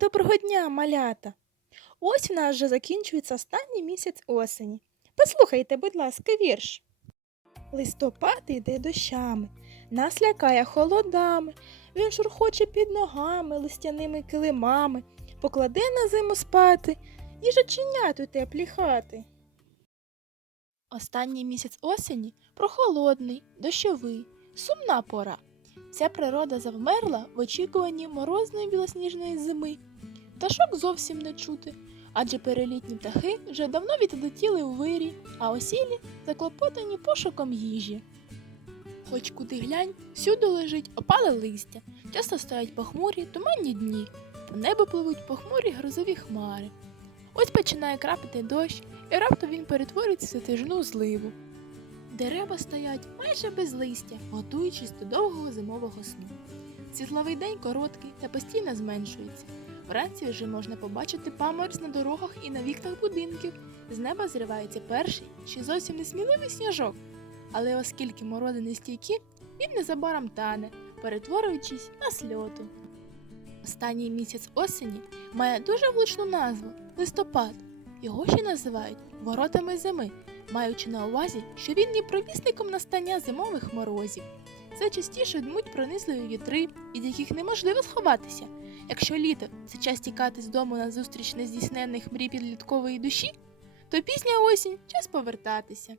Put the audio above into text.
Доброго дня, малята! Ось у нас вже закінчується останній місяць осені. Послухайте, будь ласка, вірш. Листопад йде дощами, нас лякає холодами, він шурхоче під ногами, листяними килимами, покладе на зиму спати, їжаченят у теплі хати. Останній місяць осені прохолодний, дощовий, сумна пора. Вся природа завмерла в очікуванні морозної білосніжної зими. Пташок зовсім не чути, адже перелітні птахи вже давно відлетіли у вирі, а осілі заклопотані пошуком їжі. Хоч куди глянь, всюди лежить опале листя, часто стоять похмурі туманні дні, по небу пливуть похмурі грозові хмари. Ось починає крапити дощ, і раптом він перетворюється в затяжну зливу. Дерева стоять майже без листя, готуючись до довгого зимового сну. Світловий день короткий та постійно зменшується. Вранці вже можна побачити паморозь на дорогах і на вікнах будинків. З неба зривається перший, ще зовсім несміливий сніжок. Але оскільки морози нестійкі, він незабаром тане, перетворюючись на сльоту. Останній місяць осені має дуже влучну назву листопад. Його ще називають воротами зими, маючи на увазі, що він є провісником настання зимових морозів. Це частіше дмуть пронизливі вітри, від яких неможливо сховатися. Якщо літо це час тікати з дому на зустріч нездійсненних мрій підліткової душі, то пізня осінь час повертатися.